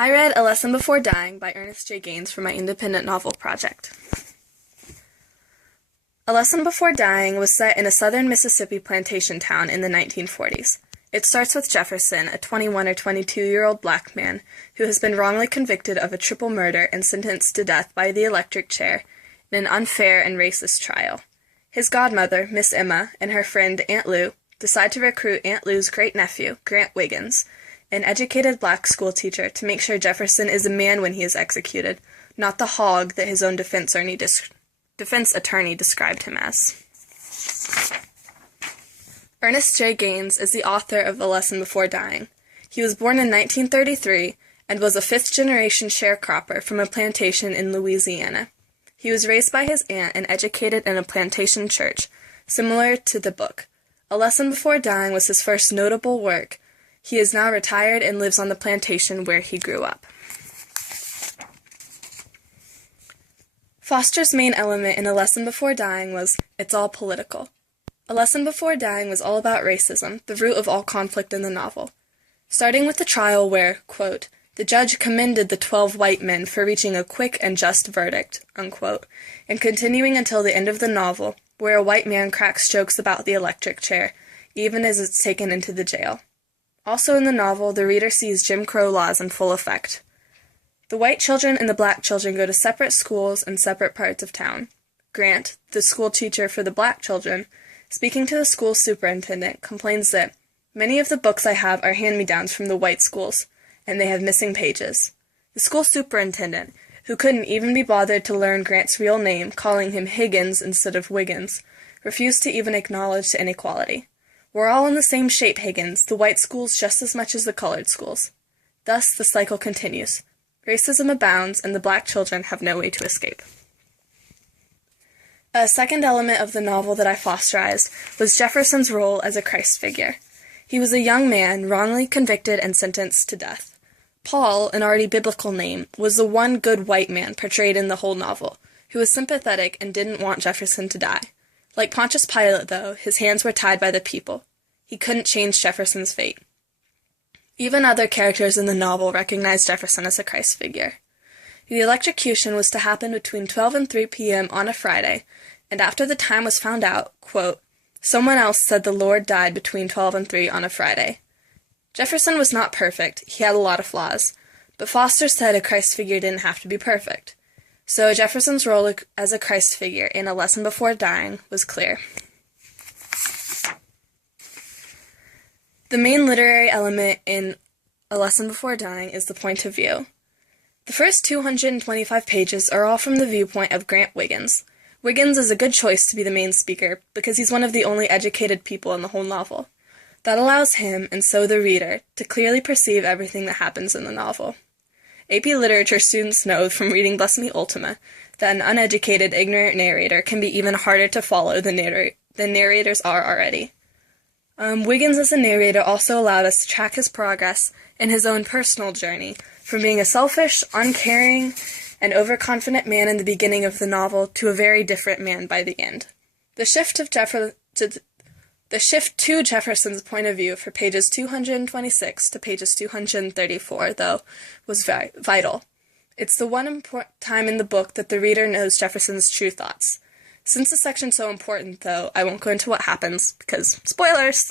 I read A Lesson Before Dying by Ernest Gaines for my independent novel project. A Lesson Before Dying was set in a southern Mississippi plantation town in the 1940s. It starts with Jefferson, a 21 or 22-year-old black man who has been wrongly convicted of a triple murder and sentenced to death by the electric chair in an unfair and racist trial. His godmother, Miss Emma, and her friend Aunt Lou decide to recruit Aunt Lou's great-nephew, Grant Wiggins, an educated black schoolteacher, to make sure Jefferson is a man when he is executed, not the hog that his own defense attorney described him as. Ernest J. Gaines is the author of A Lesson Before Dying. He was born in 1933 and was a fifth-generation sharecropper from a plantation in Louisiana. He was raised by his aunt and educated in a plantation church, similar to the book. A Lesson Before Dying was his first notable work. He is now retired and lives on the plantation where he grew up. Foster's main element in A Lesson Before Dying was, it's all political. A Lesson Before Dying was all about racism, the root of all conflict in the novel. Starting with the trial where, quote, the judge commended the 12 white men for reaching a quick and just verdict, unquote, and continuing until the end of the novel, where a white man cracks jokes about the electric chair, even as it's taken into the jail. Also in the novel, the reader sees Jim Crow laws in full effect. The white children and the black children go to separate schools in separate parts of town. Grant, the school teacher for the black children, speaking to the school superintendent, complains that many of the books I have are hand-me-downs from the white schools, and they have missing pages. The school superintendent, who couldn't even be bothered to learn Grant's real name, calling him Higgins instead of Wiggins, refused to even acknowledge the inequality. We're all in the same shape, Higgins, the white schools just as much as the colored schools. Thus, the cycle continues. Racism abounds, and the black children have no way to escape. A second element of the novel that I fosterized was Jefferson's role as a Christ figure. He was a young man, wrongly convicted and sentenced to death. Paul, an already biblical name, was the one good white man portrayed in the whole novel, who was sympathetic and didn't want Jefferson to die. Like Pontius Pilate, though, his hands were tied by the people. He couldn't change Jefferson's fate. Even other characters in the novel recognized Jefferson as a Christ figure. The electrocution was to happen between 12 and 3 p.m. on a Friday, and after the time was found out, quote, someone else said the Lord died between 12 and 3 on a Friday. Jefferson was not perfect, he had a lot of flaws, but Foster said a Christ figure didn't have to be perfect. So Jefferson's role as a Christ figure in A Lesson Before Dying was clear. The main literary element in A Lesson Before Dying is the point of view. The first 225 pages are all from the viewpoint of Grant Wiggins. Wiggins is a good choice to be the main speaker because he's one of the only educated people in the whole novel. That allows him, and so the reader, to clearly perceive everything that happens in the novel. AP Literature students know from reading Bless Me Ultima that an uneducated, ignorant narrator can be even harder to follow than narrators are already. Wiggins as a narrator also allowed us to track his progress in his own personal journey, from being a selfish, uncaring, and overconfident man in the beginning of the novel to a very different man by the end. The shift to Jefferson's point of view for pages 226 to pages 234, though, was vital. It's the one important time in the book that the reader knows Jefferson's true thoughts. Since the section's so important, though, I won't go into what happens, because spoilers!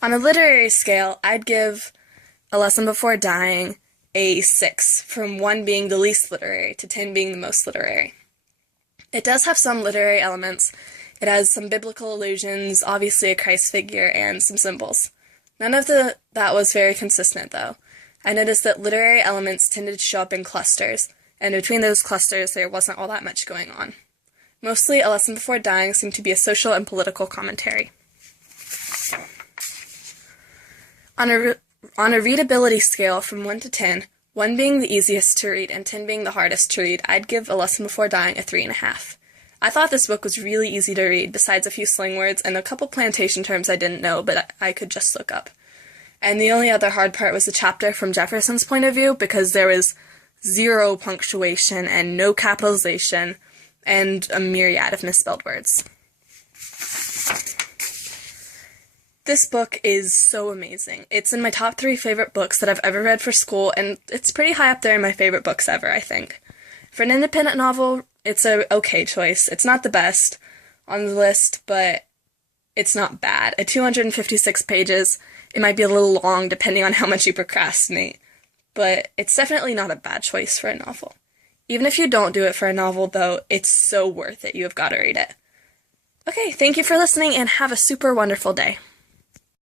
On a literary scale, I'd give A Lesson Before Dying a 6, from 1 being the least literary to 10 being the most literary. It does have some literary elements. It has some biblical allusions, obviously a Christ figure, and some symbols. None of that was very consistent, though. I noticed that literary elements tended to show up in clusters, and between those clusters there wasn't all that much going on. Mostly, A Lesson Before Dying seemed to be a social and political commentary. On a readability scale from 1 to 10, 1 being the easiest to read and 10 being the hardest to read, I'd give A Lesson Before Dying a 3.5. I thought this book was really easy to read, besides a few slang words and a couple plantation terms I didn't know, but I could just look up. And the only other hard part was the chapter from Jefferson's point of view, because there was 0 punctuation and no capitalization and a myriad of misspelled words. This book is so amazing. It's in my top 3 favorite books that I've ever read for school, and it's pretty high up there in my favorite books ever, I think. For an independent novel, it's a okay choice. It's not the best on the list, but it's not bad. At 256 pages, it might be a little long depending on how much you procrastinate, but it's definitely not a bad choice for a novel. Even if you don't do it for a novel, though, it's so worth it. You have got to read it. Okay, thank you for listening and have a super wonderful day.